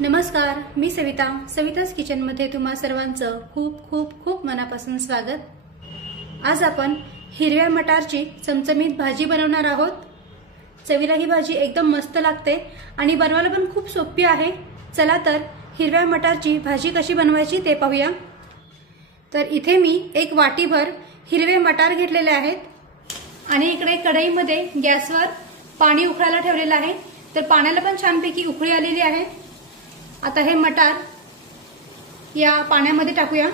नमस्कार, मी सविता. सविता's किचनमध्ये तुम्हा सर्वांचं खूप खूप खूप मनापासून स्वागत. आज आपण हिरव्या मटारची चमचमीत भाजी बनवणार आहोत. चवीला ही भाजी एकदम मस्त लागते आणि बनवायला पण खूप सोपी आहे. चला तर हिरव्या मटारची भाजी कशी बनवायची ते पाहूया. तर इथे मी एक वाटीभर हिरवे मटार घेतलेले आहेत आणि इकडे कढईमध्ये गॅसवर पाणी उकळायला ठेवलेलं आहे. तर पाण्याला पण छानपैकी उकळी आलेली आहे. आता हे मटार या पाण्यामध्ये टाकूया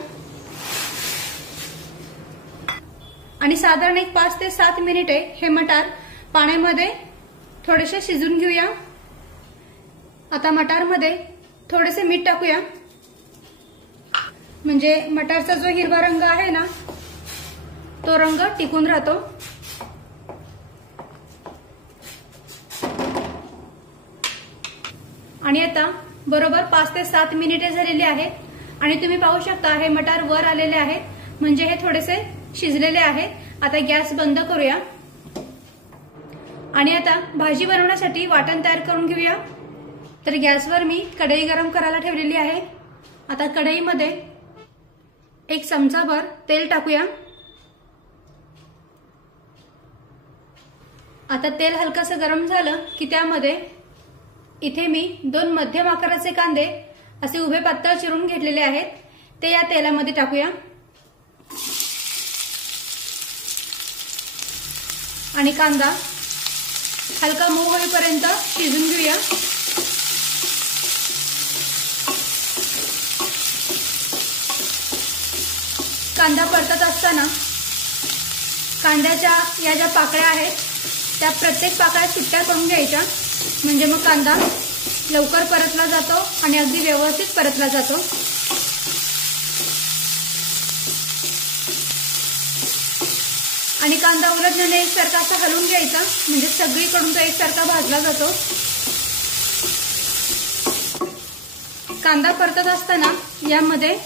आणि साधारण एक 5 ते 7 मिनिटे हे मटार पाण्यामध्ये थोडेसे शिजून घेऊया. आता मटारमध्ये थोडेसे मीठ टाकूया, म्हणजे मटारचा जो हिरवा रंग आहे ना तो रंग टिकून राहतो. आणि आता बरोबर 5 ते 7 मिनिटे झालेली आहेत आणि तुम्ही पाहू शकता हे मटार वर आलेले आहेत, म्हणजे हे थोडेसे शिजलेले आहेत. आता गॅस बंद करूया आणि आता भाजी बनवण्यासाठी वाटण तयार करून घेऊया. तर गॅसवर मी कढई गरम करायला ठेवलेली आहे. आता कढईमध्ये 1 चमचाभर तेल टाकूया. आता तेल हलकसं गरम झालं की त्यामध्ये इथे मी 2 मध्यम आकाराचे कांदे असे उभे पातळ चिरून घेतलेले आहेत, ते या तेलामध्ये टाकूया. आणि कांदा हलका मऊ होईपर्यंत शिजून घेऊया. कांदा परतत असताना कांद्याच्या या ज्या पाकळ्या आहेत त्या प्रत्येक पाकळ्या सुट्ट्या करून घ्यायच्या, म्हणजे मग कांदा लवकर परतला जातो आणि अगदी व्यवस्थित परतला जातो. आणि कांदा उलटण्याने एकसारखा असा हलवून घ्यायचा, म्हणजे सगळीकडून तो एकसारखा भाजला जातो. कांदा परतत असताना यामध्ये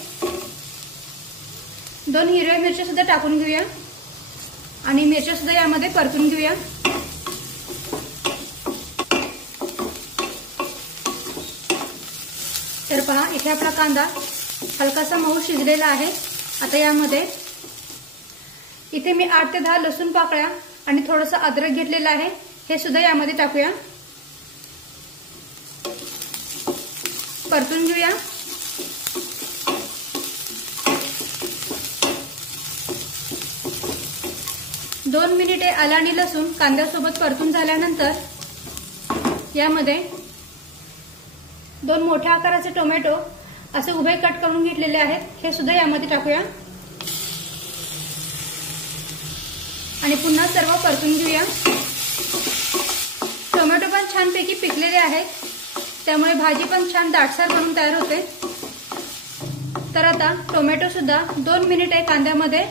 2 हिरव्या मिरच्या सुद्धा टाकून घेऊया आणि मिरच्या सुद्धा यामध्ये परतून घेऊया. तर पहा, इथे आपला कांदा हलकासा मऊ शिजलेला आहे. आता यामध्ये इथे मी 8 ते 10 लसूण पाकळ्या आणि थोडंसं अद्रक घेतलेलं आहे, हे सुद्धा यामध्ये टाकूया. परतून घेऊया. दोन मिनिटे आलं आणि लसूण कांद्यासोबत परतून झाल्यानंतर यामध्ये 2 मोठ्या आकाराचे टोमॅटो असे उभे कट करून घेतलेले आहेत, हे सुद्धा यामध्ये टाकूया आणि पुन्हा सर्व परतून घेऊया. टोमॅटो पण छानपैकी पिकलेले आहेत, त्यामुळे भाजी पण छान दाटसर बनून तयार होते. तर आता टोमॅटो सुद्धा 2 मिनिटे कांद्यामध्ये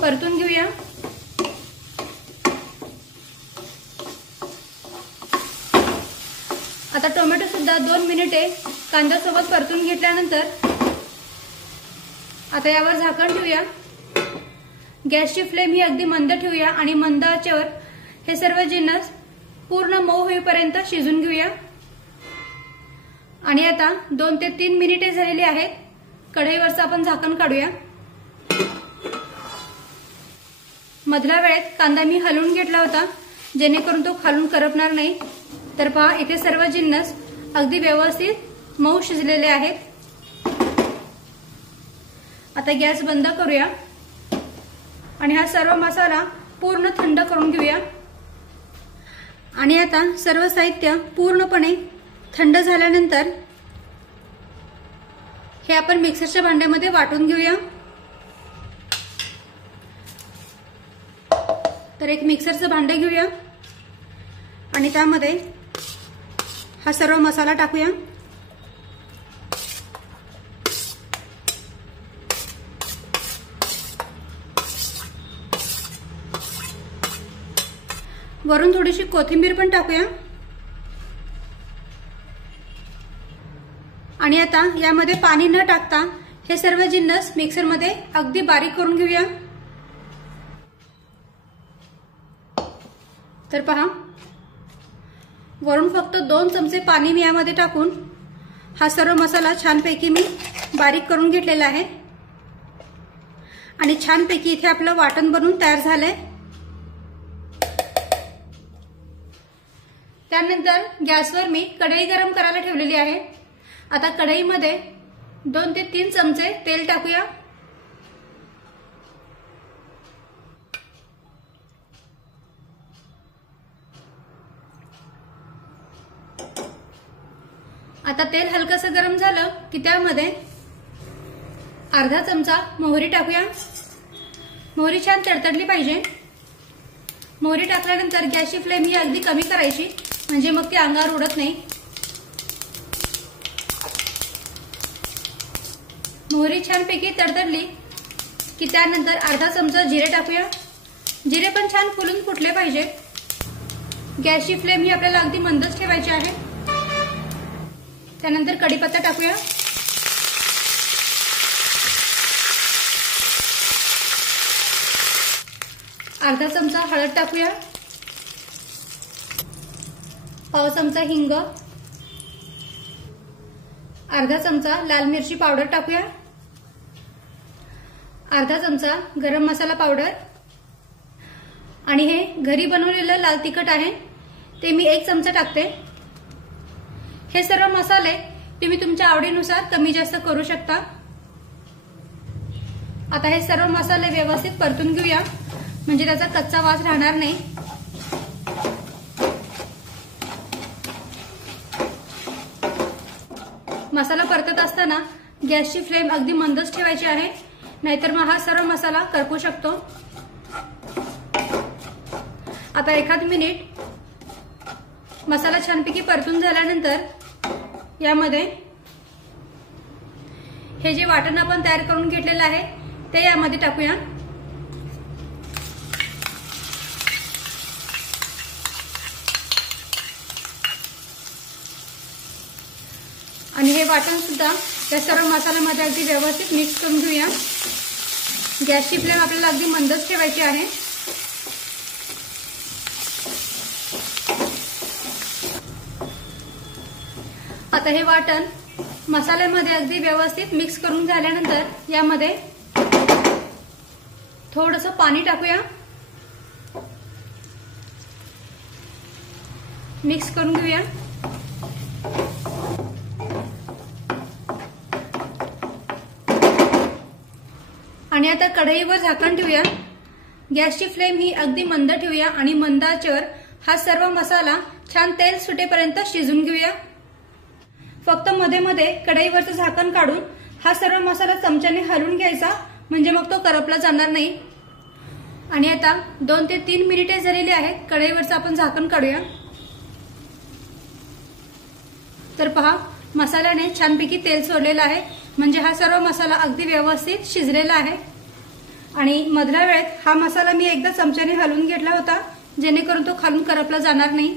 परतून घेऊया. आता टोमॅटो सुद्धा 2 मिनिटे कांद्यासोबत परतून घेतल्यानंतर आता यावर झाकण ठेवूया. गॅसची फ्लेम ही अगदी मंद ठेवूया आणि मंद आचेवर हे सर्व जिन्नस पूर्ण मऊ होईपर्यंत शिजून घेऊया. आणि आता 2 ते 3 मिनिटे झालेली आहेत. कढईवरचं आपण झाकण काढूया. मधल्या वेळेत कांदा मी हलवून घेतला होता, जेणेकरून तो खालून करपणार नाही. तर पहा, इथे सर्व जिन्नस अगदी व्यवस्थित मऊ शिजलेले आहेत. आता गॅस बंद करूया आणि हा सर्व मसाला पूर्ण थंड करून घेऊया. आणि आता सर्व साहित्य पूर्णपणे थंड झाल्यानंतर हे आपण मिक्सरच्या भांड्यामध्ये वाटून घेऊया. तर एक मिक्सरचं भांडं घेऊया आणि त्यामध्ये हा सर्व मसाला टाकूया. वरून थोडीशी कोथिंबीर पण टाकूया. आणि आता यामध्ये पाणी न टाकता हे सर्व जिन्नस मिक्सरमध्ये अगदी बारीक करून घेऊया. तर पहा, वरून फक्त 2 चमचे पाणी मी यामध्ये टाकून हा सर्व मसाला छानपैकी मी बारीक करून घेतलेला आहे आणि छानपैकी इथे आपलं वाटण बनवून तयार झालंय। त्यानंतर गॅसवर मी कढई गरम करायला ठेवलेली आहे। आता कढईमध्ये 2 ते 3 चमचे तेल टाकूया। आता तेल हलकसं गरम झालं की त्यामध्ये अर्धा चमचा मोहरी टाकूया। मोहरी छान तडतडली पाहिजे। मोहरी टाकल्यानंतर गॅसची फ्लेम ही अगदी कमी करायची, म्हणजे मग ती अंगावर उडत नाही। मोहरी छानपैकी तडतडली की त्यानंतर अर्धा चमचा जिरे टाकूया। जिरे पण छान फुलून फुटले पाहिजे। गॅसची फ्लेम ही आपल्याला अगदी मंदच ठेवायची आहे। त्यानंतर कढीपत्ता टाकूया। अर्धा चमचा हळद टाकूया। पाव चमचा हिंग, अर्धा चमचा लाल मिरची पावडर टाकूया। अर्धा चमचा गरम मसाला पावडर आणि हे घरी बनवलेलं लाल तिखट आहे ते मी 1 चमचा टाकते। हे सर्व मसाले तुम्ही तुमच्या आवडीनुसार कमी जास्त करू शकता। आता हे सर्व मसाले व्यवस्थित परतून घेऊया, म्हणजे त्याचा कच्चा वास राहणार नाही। मसाला परतत असताना गॅसची फ्लेम अगदी मंदच ठेवायची आहे, नाहीतर मग हा सर्व मसाला करपू शकतो। आता 1 मिनिट मसाला छानपैकी परतून झाल्यानंतर यामध्ये हे जे वाटण आपण तयार करून घेतलेलं आहे ते यामध्ये टाकूया। आणि हे वाटण सुद्धा त्या सर्व मसाल्यामध्ये अगदी व्यवस्थित मिक्स करून घेऊया। गॅसची फ्लेम आपल्याला अगदी मंदच ठेवायची आहे। आता हे वाटण मसाल्यामध्ये अगदी व्यवस्थित मिक्स करून झाल्यानंतर यामध्ये थोडंसं पाणी टाकूया। मिक्स करून घेऊया। आणि आता कढईवर झाकण ठेवूया। गॅसची फ्लेम ही अगदी मंद ठेवूया आणि मंद आचेवर हा सर्व मसाला छान तेल सुटेपर्यंत शिजून घेऊया। फक्त मध्ये मध्ये कढईवरचं झाकण काढून हा सर्व मसाला चमच्याने हलवून घ्यायचा, म्हणजे मग तो करपला जाणार नाही। आणि आता 2 ते 3 मिनिटे झालेली आहेत। कढईवरचं आपण झाकण काढूया। तर पहा, मसाल्याने छानपैकी तेल सोडलेलं आहे, म्हणजे हा सर्व मसाला अगदी व्यवस्थित शिजलेला आहे। आणि मधल्या वेळेत हा मसाला मी एकदा चमच्याने हलवून घेतला होता, जेणेकरून तो खालून करपला जाणार नाही।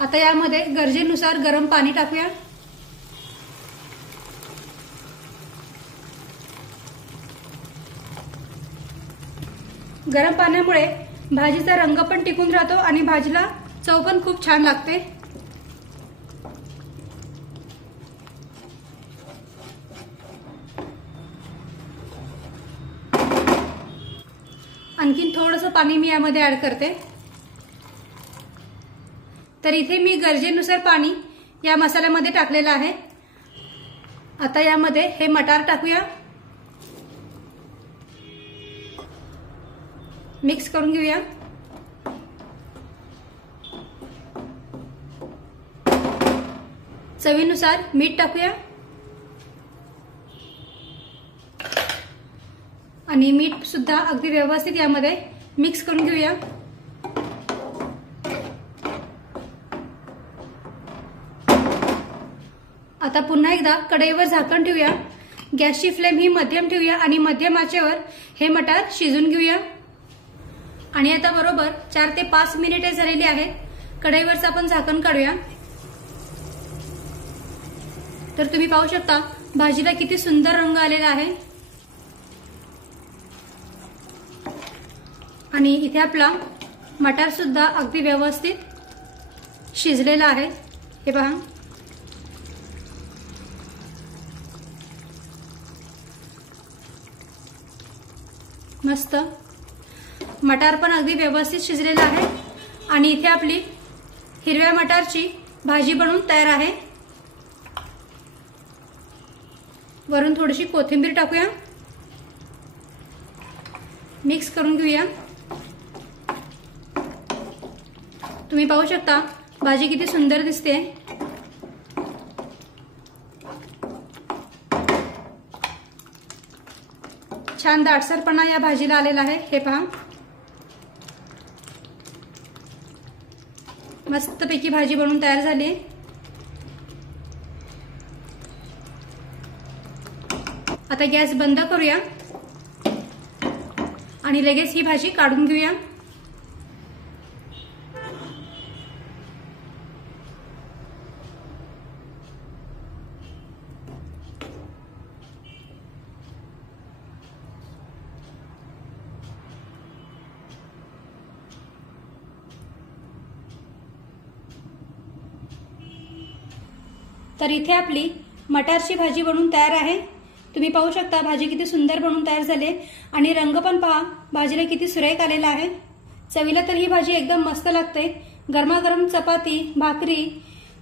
आता यामध्ये गरजेनुसार गरम पाणी टाकूया। गरम पाण्यामुळे भाजीचा रंग पण टिकून राहतो आणि भाजीला चव पण खूप छान लागते। आणखीन थोडंसं पाणी मी यामध्ये ऍड करते। तर इथे मी गरजेनुसार पाणी या मसाल्यामध्ये टाकलेलं आहे। आता यामध्ये हे मटार टाकूया। मिक्स करून घेऊया। चवीनुसार मीठ टाकूया आणि मीठ सुद्धा अगदी व्यवस्थित यामध्ये मिक्स करून घेऊया। आता पुन्हा एकदा कढईवर झाकण ठेवूया। गॅसची फ्लेम ही मध्यम ठेवूया आणि मध्यम आचेवर हे मटार शिजून घेऊया। आणि आता बरोबर 4 ते 5 मिनिटे झालेली आहेत। कढईवरचं आपण झाकण काढूया। तर तुम्ही पाहू शकता भाजीला किती सुंदर रंग आलेला आहे। आणि इथे आपला मटार सुद्धा अगदी व्यवस्थित शिजलेला आहे। हे पहा, मस्त मटार पण अगदी व्यवस्थित शिजलेला आहे आणि इथे आपली हिरव्या मटारची भाजी बनवून तयार आहे। वरून थोडीशी कोथिंबीर टाकूया, मिक्स करून घेऊया। तुम्ही पाहू शकता भाजी किती सुंदर दिसते। छान दाटसरपणा या भाजीला आलेला आहे, हे पहा। मस्तपैकी भाजी बनवून तयार झाली आहे। आता गॅस बंद करूया आणि लगेच ही भाजी काढून घेऊया। तर इथे आपली मटारची भाजी बनवून तयार आहे। तुम्ही पाहू शकता भाजी किती सुंदर बनवून तयार झाली आणि रंग पण पहा भाजीला किती सुरेख आलेला आहे। चवीला तर ही भाजी एकदम मस्त लागते। गरमागरम चपाती, भाकरी,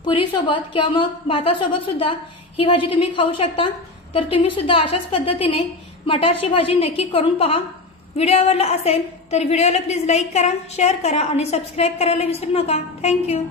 पुरी सोबत किंवा मग भातासोबत सुद्धा ही भाजी तुम्ही खाऊ शकता। तर तुम्ही सुद्धा अशाच पद्धतीने मटारची भाजी नक्की करून पहा। व्हिडिओ आवडला असेल तर व्हिडिओला प्लीज लाईक करा, शेअर करा आणि सबस्क्राईब करायला विसरू नका। थँक्यू।